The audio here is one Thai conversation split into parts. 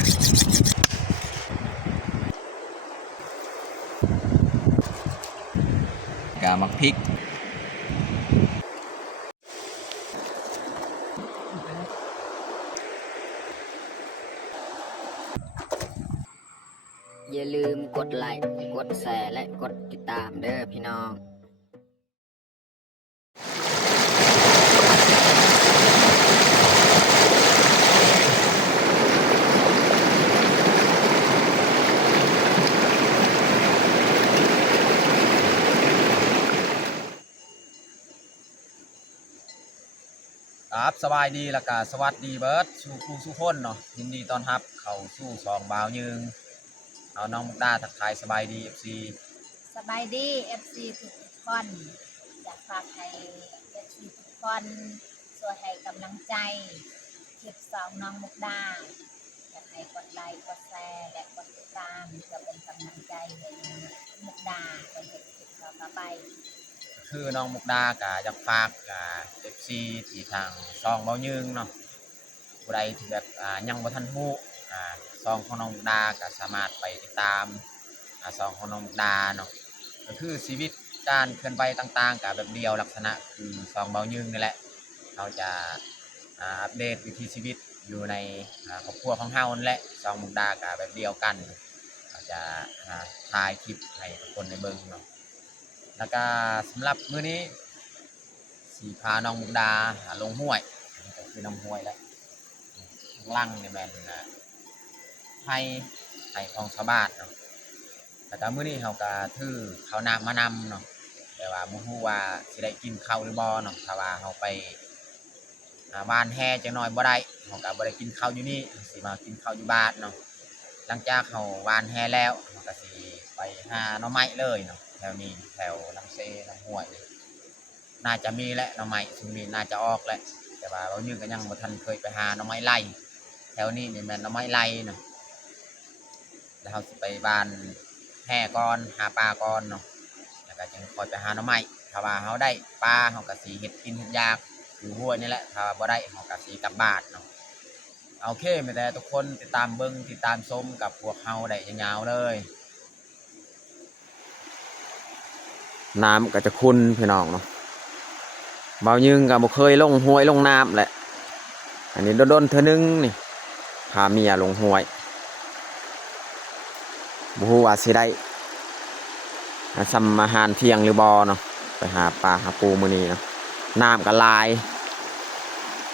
กามักพริกอย่าลืมกดไลค์กดแชร์และกดติดตามเด้อพี่น้องครับสบายดีแล้วก็สวัสดีเบิร์ดสู่ครูสู่คนเนาะยินดีต้อนรับเข้าสู่สองบ่าวยืงเอาน้องมุกดาทักทายสบายดี FC สบายดีเอฟซีทุกคนอยากฝากให้เอฟซีทุกคนช่วยให้กำลังใจคลิปสองน้องมุกดาอยากให้กดไลค์กดแชร์และกดติดตามเพื่อเป็นกำลังใจให้มุกดาเป็นเด็กคลิปต่อไปคือน้องมุกดากะอยากฝากFC ที่ทางซองบ่าวยืงเนาะผู้ใดที่แบบยังบ่ทันฮู้ซองของน้องมุกดาก็สามารถไปติดตามซองของน้องมุกดาเนาะก็คือชีวิตการเคลื่อนไหวต่างๆกับแบบเดียวลักษณะคือซองบ่าวยืงนี่แหละเราจะอัปเดตวิถีชีวิตอยู่ในครอบครัวของเฮานั่นแหละซองมุกดากับแบบเดียวกันเราจะถ่ายคลิปให้ทุกคนได้เบิ่งเนาะแล้วก็สำหรับมื้อนี้สีพาน้องมุกดาลงห้วยก็คือน้ำห้วยแล้วข้างล่างเนี่ยแม่นให้ของชาวบ้านเนาะแต่ก็มื้อนี้เขาก็ถือข้าวน้ำมานำเนาะแต่ว่าบ่ฮู้ว่าสิได้กินข้าวหรือบ่เนาะถ้าว่าเขาไปบ้านแห่จังน้อยบ่ได้เขาก็บ่ได้กินข้าวอยู่นี่สิมากินข้าวอยู่บ้านเนาะหลังจากเขาบ้านแห่แล้วเขาก็สิไปหาหน่อไม้เลยเนาะแถวนี้แถวลำเซลำห้วยน่าจะมีแหละหน่อไม้ซึ่งมีน่าจะออกแหละแต่ว่าเรายังก็ยังบ่ทันเคยไปหาหน่อไม้ไล่แถวนี้นี่แม่นหน่อไม้ไล่เนาะแล้วเราสิไปบ้านแห่ก่อนหาปลาก่อนเนาะแล้วก็จึงคอยไปหาหน่อไม้ถ้าว่าเขาได้ปลาเขาก็สิเฮ็ดกินเฮ็ดยากอยู่ห้วยนี่แหละถ้าว่าบ่ได้เขาก็สิกลับบ้านเนาะโอเคไม่แต่ทุกคนติดตามเบิ่งติดตามชมกับพวกเฮาได้ยาวๆเลยน้ำก็จะขุ่นพี่น้องเนาะเบายึงก็บ่เคยลงห้วยลงน้ำแหละอันนี้โดนๆเทื่อนึงนี่พาเมียลงห้วยบ่ฮู้ว่าสิได้ซ้ำอาหารเที่ยงหรือบ่เนาะไปหาปลาหาปูมื้อนี้เนาะน้ำก็หลาย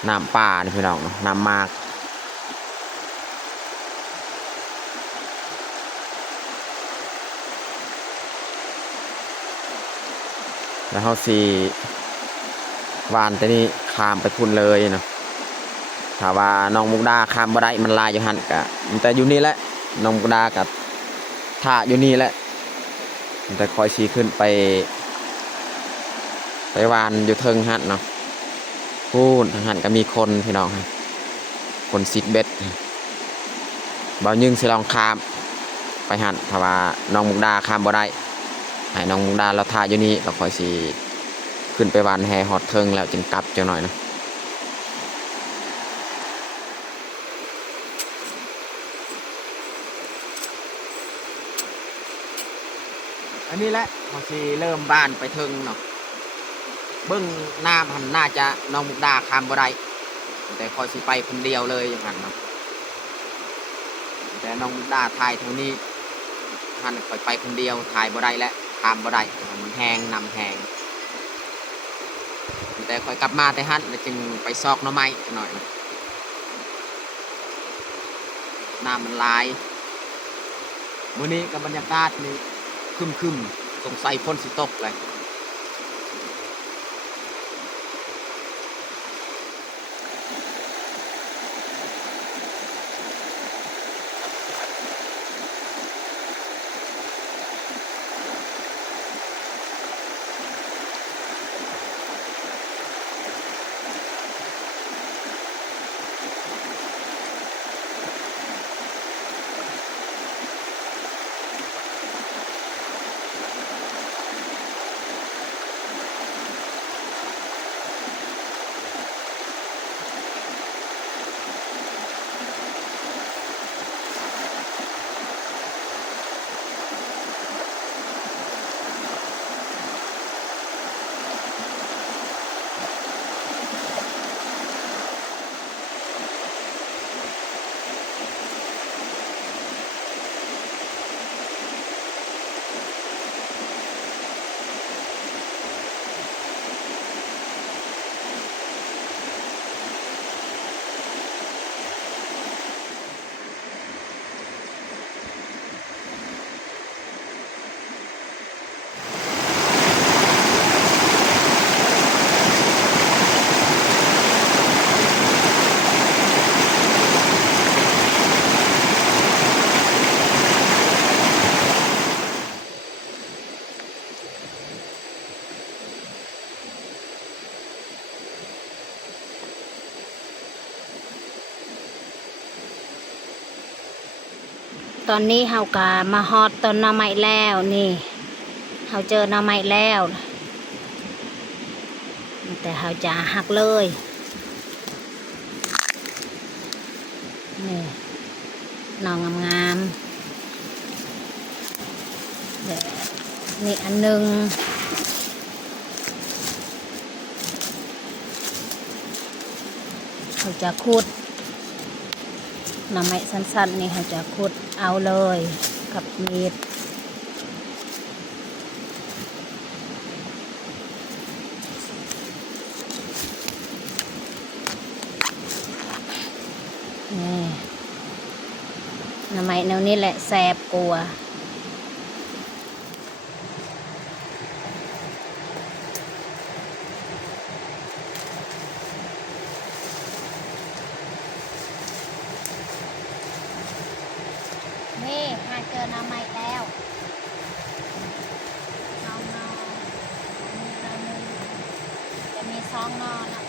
น้ำป่านี่พี่น้องเนาะน้ำมากแล้วเฮาสิวานแต่นี้ข้ามไปพุ่นเลยเนาะถ้าว่าน้องมุกดาข้ามบ่ได้มันลายอยู่หั่นก็มันแต่อยู่นี่แหละน้องมุกดาก็ท่าอยู่นี่แหละมันแต่คอยสิขึ้นไปวานอยู่เทิงหั่นเนาะพูนทางหั่นก็มีคนพี่น้องคนซิดเบ็ดบ่ยึงสิลองข้ามไปหั่นถ้าว่าน้องมุกดาข้ามบ่ได้ให้น้องมุกดาเราท่าอยู่นี่เราคอยสิขึ้นไปวานแฮฮอดเทิงแล้วจึงกลับจังหน่อยนะอันนี้แหละเขาสิเริ่มบ้านไปเทิงเนาะเบิ้งน้ำหันน่าจะน้องมุกดาข้ามบ่ได้แต่คอยสิไปคนเดียวเลยอย่างนั้นเนาะแต่น้องมุกดาถ่ายทางนี้หันคอยไปคนเดียวถ่ายบ่ได้และข้ามบ่ได้มันแหงนำแหงแต่คอยกลับมาแต่ฮั่นแล้วจึงไปซอกหน่อไม้หน่อยน้ำมันลายมื้อนี้กับบรรยากาศนี่ครึมๆสงสัยฝนสิตกเลย ตอนนี้เฮากะมาฮอดต้นหน่อไม้แล้วนี่เฮาเจอหน่อไม้แล้วแต่เฮาจะหักเลยนี่หน่องามๆเดี๋ยวนี่อันหนึงเขาจะขุดหน่อไม้สั้นๆนี่เขาจะขุดเอาเลยกับมีดนี่หน่อไม้แนวนี้แหละแสบกลัวนี่หาเจอหน่อไม้แล้วสองหน่อมีหน่อหนึ่งจะมีสองหน่อนะ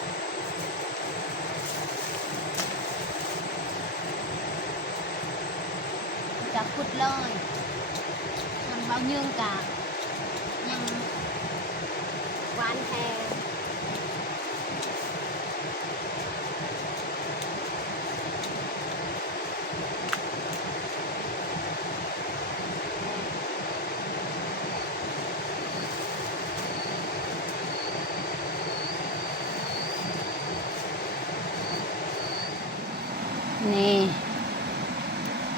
จะขุดเลยมันเบาเยื่องกะยังหวานแทงนี่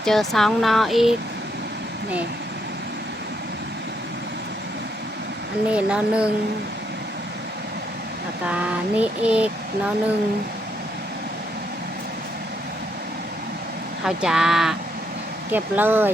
เจอสองหนออีกนี่อันนี้หนอหนึ่งแล้วก็นี่อีกหนอหนึ่งเขาจะเก็บเลย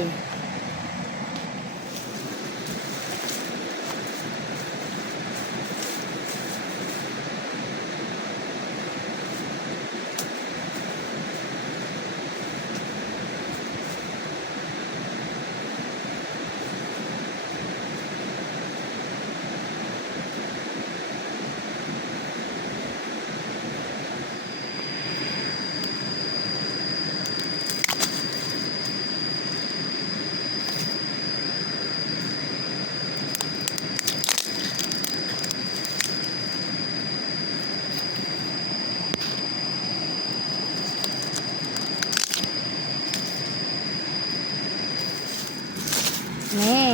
นี่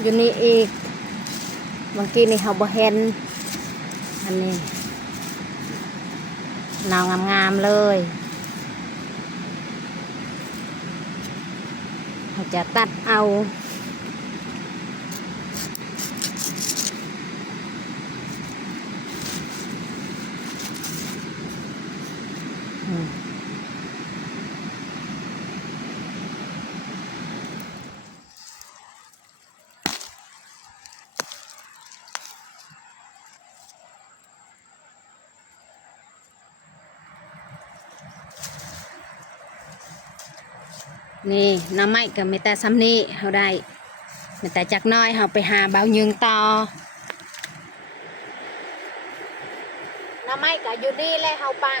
อยู่นี่อีกเมื่อกี้นี่เขาบ่เห็นอันนี้หนาวงามๆเลยเขาจะตัดเอานี่น้ำไม้ก็ไม่แต่ซ้ำนี้เขาได้ไม่แต่จักน้อยเขาไปหาเบายึงต่อน้ำไม้ก็อยู่นี่เลยเขาปะ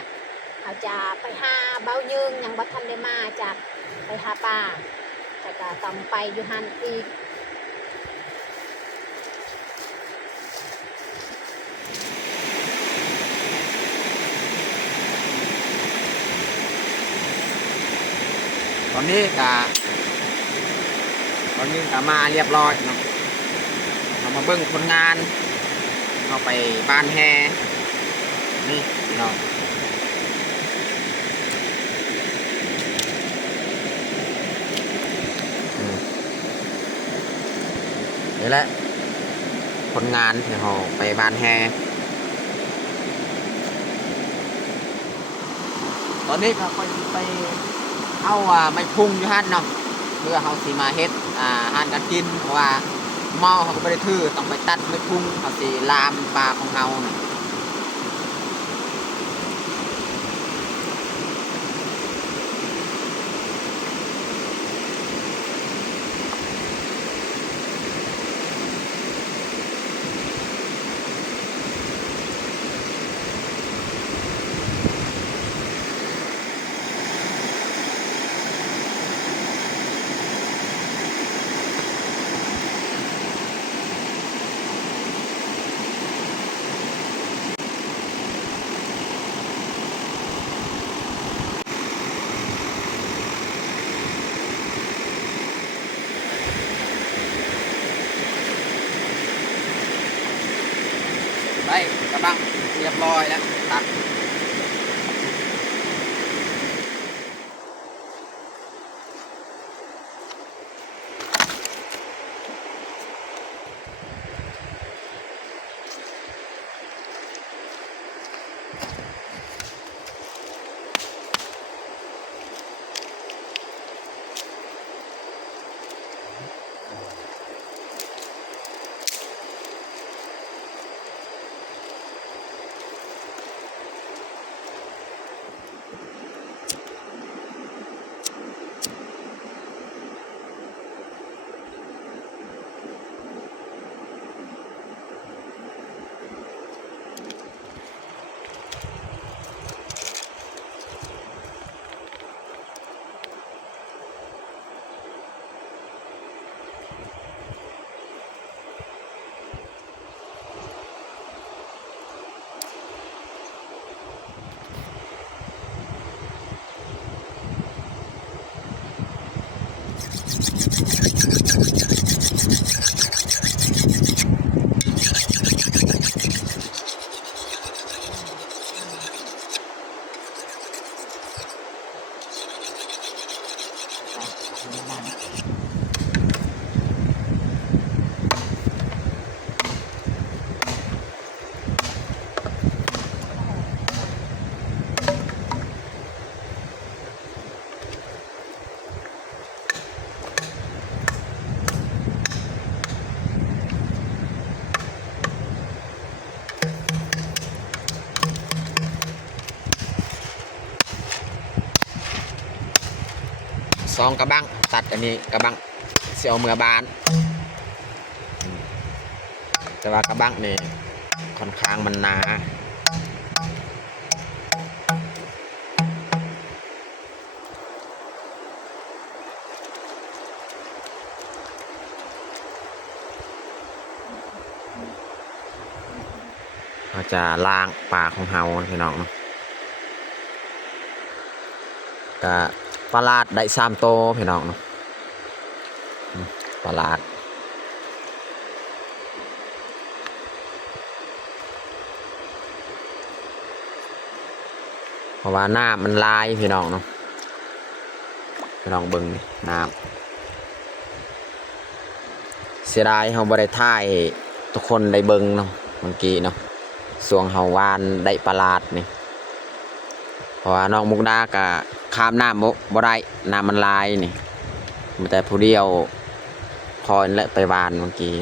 เขาจะไปหาเบายึงยังบัทันได้มาจากไปหาป่าแต่ก็ต้องไปอยู่หันอีกตอนนี้ก็มาเรียบร้อยเนาะเรามาเบิ่งคนงานเราไปบ้านแฮนี่เนาะนี่แหละคนงานที่เราไปบ้านแฮตอนนี้ก็ไปเอาไม่พุ่งอยู่ฮั่นเนาะเพื่อเขาสิมาเฮ็ดอาหารการกินเพราะว่าหม้อเขาก็ไม่ได้ถือต้องไปตัดไม่พุ่งเขาสิลามปลาของเขาเนาะ ร้อยแล้วตัดซองกระบังตัดอันนี้กระบังเสียวเมือบานแต่ว่ากระบังนี่ค่อนข้างมันหนาเราจะล้างปากของเฮาพี่น้องเนาะกะปลาดได้3 โตพี่น้องเนาะปลาดเพราะว่าน้ำมันลายพี่น้องเนาะพี่น้องเบิ่งน้ำเสียดายเฮาบ่ได้ถ่ายทุกคนได้เบิ่งเนาะเมื่อกี้เนาะส่วงเฮาวานได้ปลาดนี่เพราะว่าน้องมุกดาก็ข้ามน้ำบ่ได้น้ำมันลายนี่มีแต่ผู้เดียวคอยและไปวานเมื่อกี้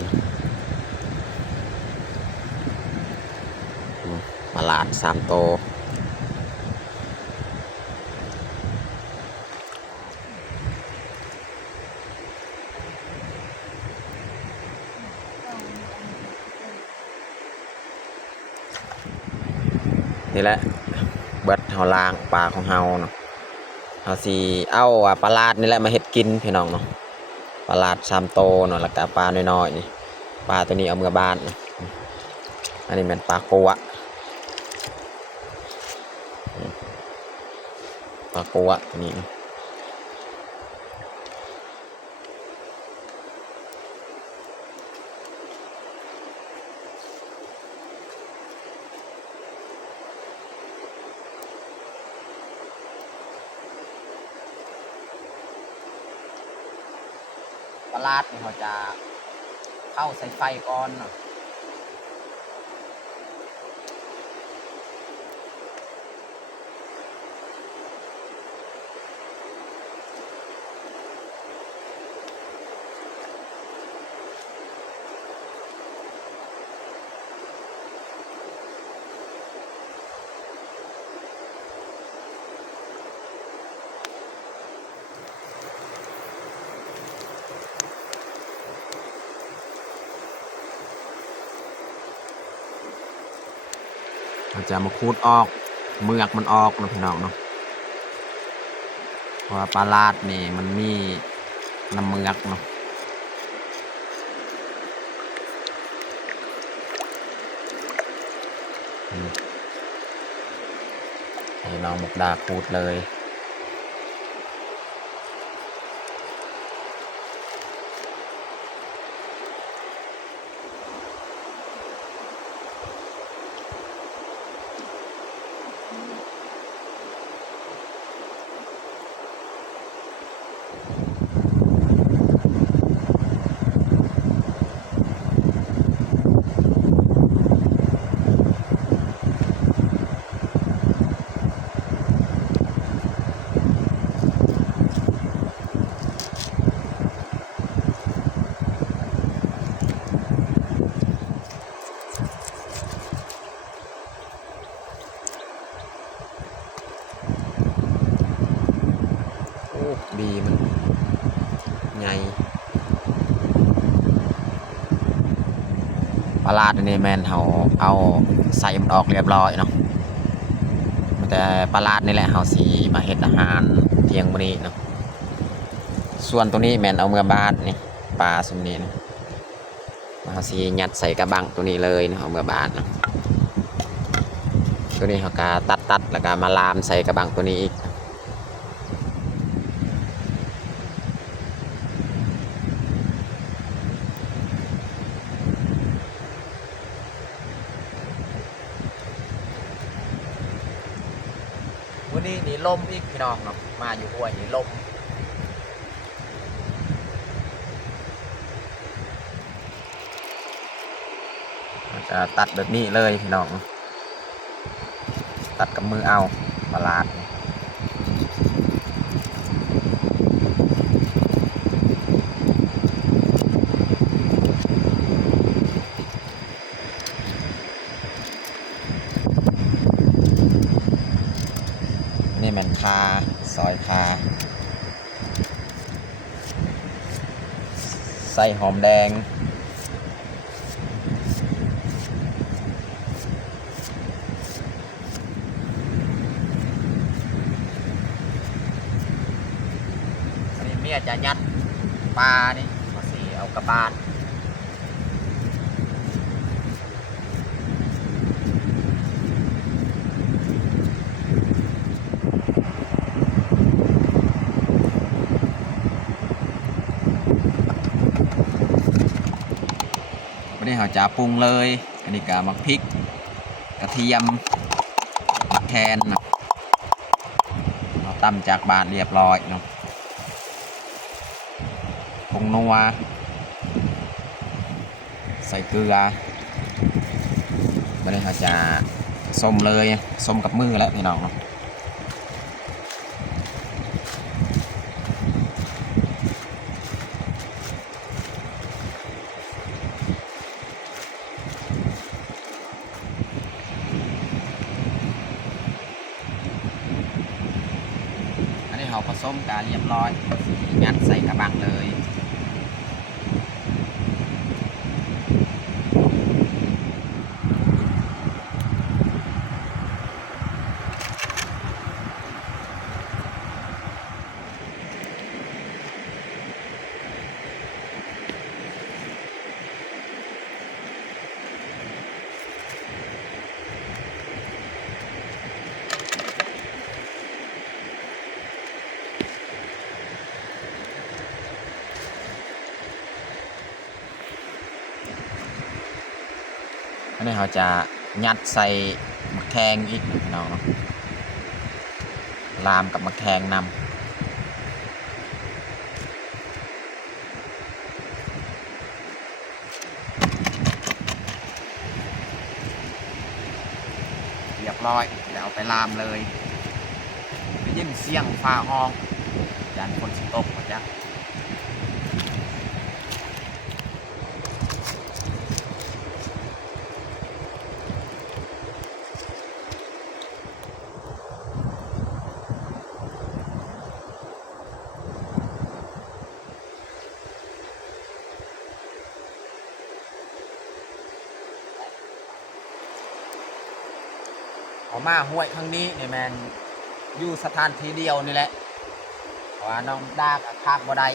ปลาด3 โตนี่แหละเบิดเฮาล้างปลาของเฮาเนาะเฮาสิเอาปลาลาดนี่แหละมาเฮ็ดกินพี่น้องเนาะปลาลาด3 โตเนาะแล้วก็ปลาน้อยๆนี่ปลาตัวนี้เอาเมื่อบ้านอันนี้เป็นปลากัวตัวนี้ปลาลาดนี่เขาจะเข้าใส่ไฟก่อนเนาะเราจะมาคูดออกเมือกมันออกนะพี่น้องเนาะเพราะว่าปลาลาดนี่มันมีน้ำเมือกเนาะให้น้องมุกดาคูดเลย บีมันใหญ่ปลาลาดอันนี้แมนเขาเอาใส่มันออกเรียบร้อยเนาะแต่ปลาลาดนี่แหละเขาสีมาเฮ็ดอาหารเที่ยงมื้อนี้เนาะส่วนตัวนี้แมนเอาเมื่อบ้านนี่ปลาสมนี้นะเขาสียัดใส่กระบังตัวนี้เลยนะเอาเมื่อบ้านเนาะตัวนี้เขาก็ตัดแล้วก็มาลามใส่กระบังตัวนี้อีกวันนี้นี่ลมอีกพี่น้องเนาะมาอยู่ห้วยนี่ลมจะตัดแบบนี้เลยพี่น้องตัดกับมือเอาปลาดนี่มันคาซอยคาใส่หอมแดงอันนี้เมียจะยัดปลานี่มาสีเอากระบาดวันนี้เราจะปรุงเลยอันนี้ก็มักพริกกระเทียมมักแคนเนาะเราตำจากบาทเรียบร้อยเนาะผงนัวใส่เกลือวันนี้เราจะส้มเลยส้มกับมือแล้วพี่น้องเนาะเขาผสมกันเรียบร้อยยัดใส่กระบังเลยอันนี้เขาจะยัดใส่มะแขงอีกพี่น้องลามกับมะแขงนำเรียบร้อยเดี๋ยวเอาไปลามเลยได้ยินเสียงฟ้าห้องยันคนสิตกมาจ้ะออกมาห้วยครั้งนี้เนี่ยแมนอยู่สถานที่เดียวนี่แหละเพราะว่าน้องดากับภาคบ่ได้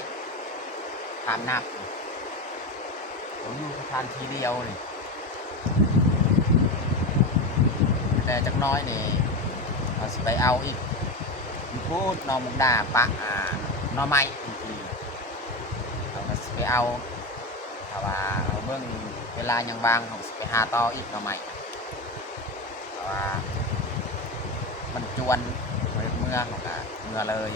ถามนักผมอยู่สถานที่เดียวนี่แต่จักน้อยนี่เราสิไปเอาอีกพูดน้องมุกดาปะน้องไม้อีกเราก็สิไปเอาถ้าว่าเราเบิ่งเวลายังบางเราสิไปหาต่ออีกน้องไม้แต่ว่ามันจวนเมื่อของกะเมื่อเลย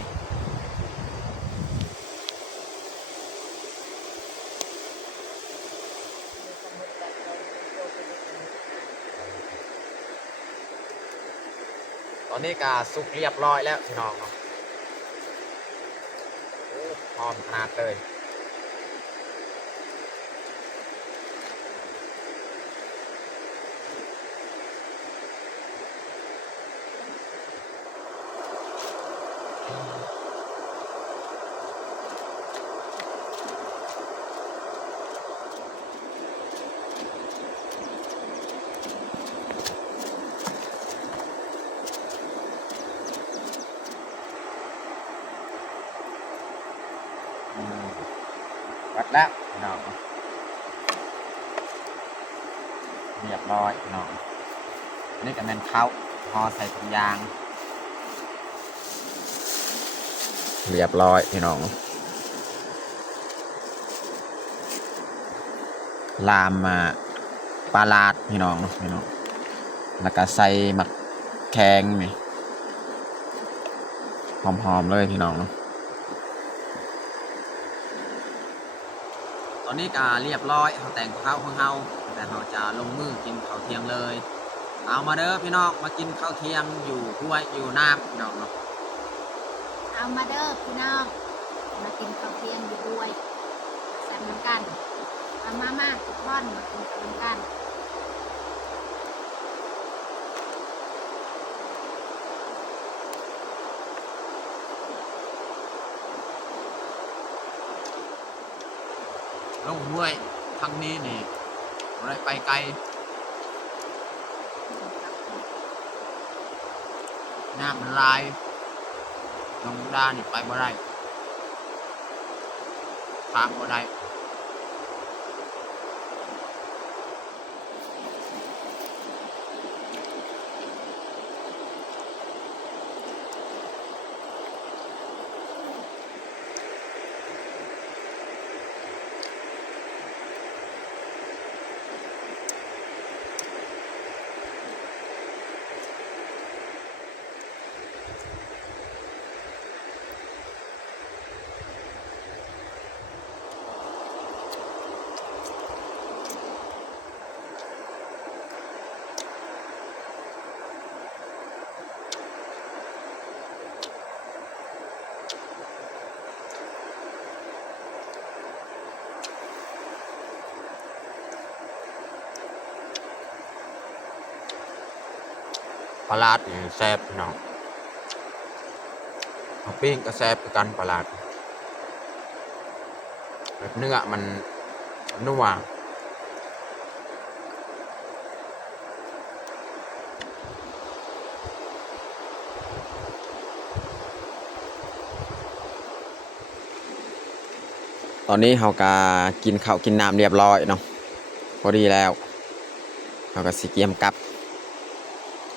ตอนนี้กะสุกเรียบร้อยแล้วพี่น้องเนาะหอมขนาดเลย วัดแล้วพี่น้องเรียบร้อยพี่น้องอันนี้ก็แม่นข้าวห่อใส่ถุงยางเรียบร้อยพี่น้องลามมาปลาลาดพี่น้องพี่น้องแล้วก็ใส่หมักแข้งนี่หอมๆเลยพี่น้องเนาะตอนนี้ก็เรียบร้อยเขาแต่งข้าวของเฮาแต่เราจะลงมือกินข้าวเที่ยงเลยเอามาเด้อพี่น้องมากินข้าวเที่ยงอยู่ห้วยอยู่น้ำพี่น้องเนาะ เอามาเด้อพี่น้องมากินข้าวเที่ยงอยู่ด้วยแซ่บน้ำกันมาทุกท่อนมากินข้าวน้ำกันลงห้วยทางนี้นี่อะไรไปไกลน้ำมันลายลงด้านนี่ไปบ่ได้ทางบ่ได้ปลาลาดนี่แซ่บพี่น้องเอาปิ้งก็แซ่บกันปลาลาดแบบเนื้อมันนัวตอนนี้เราก็กินข้าวกินน้ำเรียบร้อยเนาะพอดีแล้วเราก็สิเกียมกลับ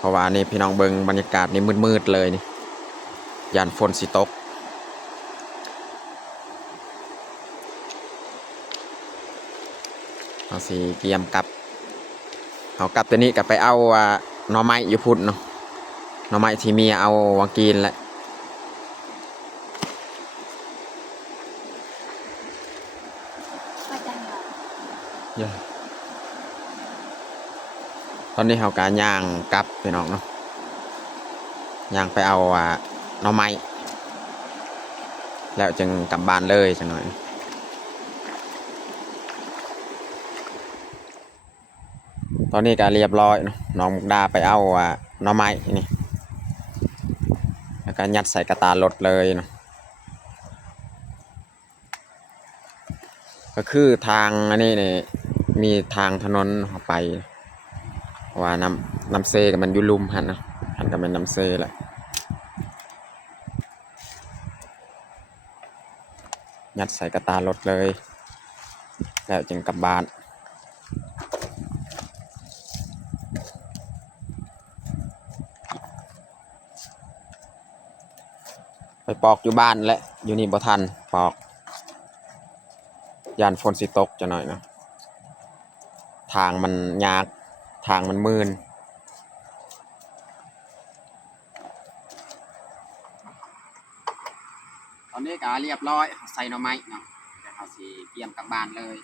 เพราะว่านี่พี่น้องเบิงบรรยากาศนี่มืดๆเลยนี่ยานฝนสิตกเราสิเกียมกลับเอากลับตัวนี้กลับไปเอาหน่อไม้อยู่พุ่นเนาะหน่อไม้ที่มีเอาวางกินแหละมาจังหวะ ตอนนี้เขาการย่างกลับพี่น้องเนาะย่างไปเอาหน่อไม้แล้วจึงกลับบ้านเลยจังหน่อยตอนนี้ก็เรียบร้อยเนาะน้องมุกดาไปเอาหน่อไม้นี่แล้วก็ยัดใส่กระตารถเลยเนาะก็คือทางอันนี้เนี่ยมีทางถนนเข้าไปว่าน้ำเซกับมันอยู่ลุ่มหันนะหันกับเป็นน้ำเซแหละยัดใส่กระตารถเลยแล้วจึงกลับบ้านไปปอกอยู่บ้านและอยู่นี่บ่ทันปอกยานฝนสิตกจะหน่อยนะทางมันยากทางมันมืนตอนนี้ก็เรียบร้อยใส่หน่อไม้เนาะเดี๋ยวเราสิเตรียมกลับบ้านเลย